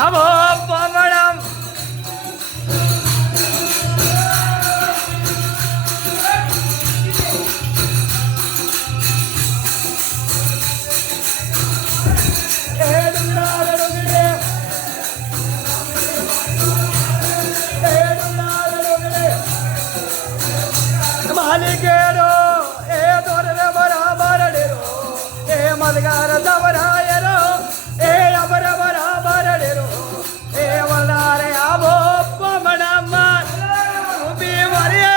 આવો પમણમ માલિકેરો એ દોરને બરાબર ડેરો એ મદગાર દવરાયરો એ અબર બરાબર ડેરો એ વલારે આવો પમણામાં ઉભી વરીએ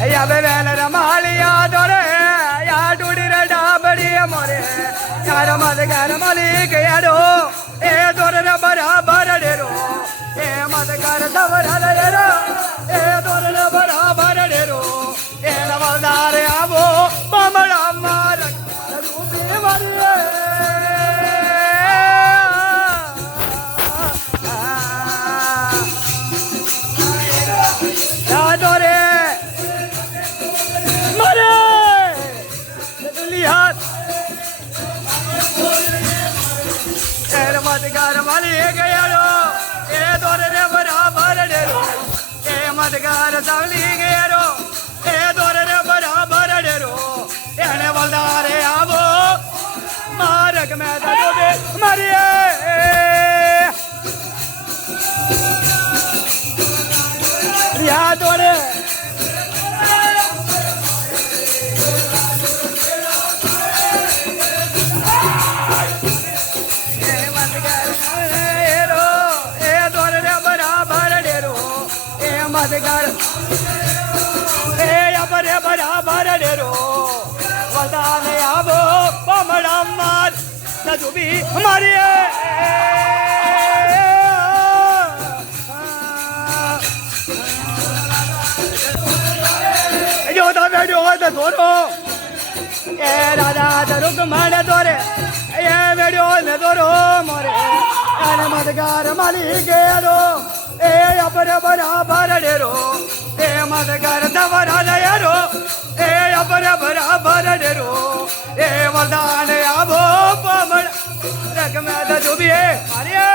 એ હવે વેલર માલિયા દોરે મદગાર માલિક યાડો એ દોરને બરાબર ડેરો એ મદગાર દવરા ડેરો એ દોરને બરાબર ડેરો એ નવલદાર આવો બમણા માર રૂપી વરે યાદો રે મરે લિહાત મદગાર માલિક યાડો એ દોરને બરાબર ડેરો એ મદગાર સાવલી ગેરો એ દોરને બરાબર ડેરો એને વલદારે આવો મારક મે દડોબે મારીએ રિયા દોરે મદગાર એ અબરે બરાબર ડેરો વલદાને આવો પમણા માર નજુબી મારીએ જો તમે જો તો દોરો એ રાજા દરુક માડે દોરે એ વેડ્યો ને દોરો મોરે અને મદગાર માલી ગેરો એ અબર બરાબર ડેરો એ મદગાર દવરા લયરો એ અબર બરાબર ડેરો એ વરદાન આવો પમણ રગમે દુબીએ મારીએ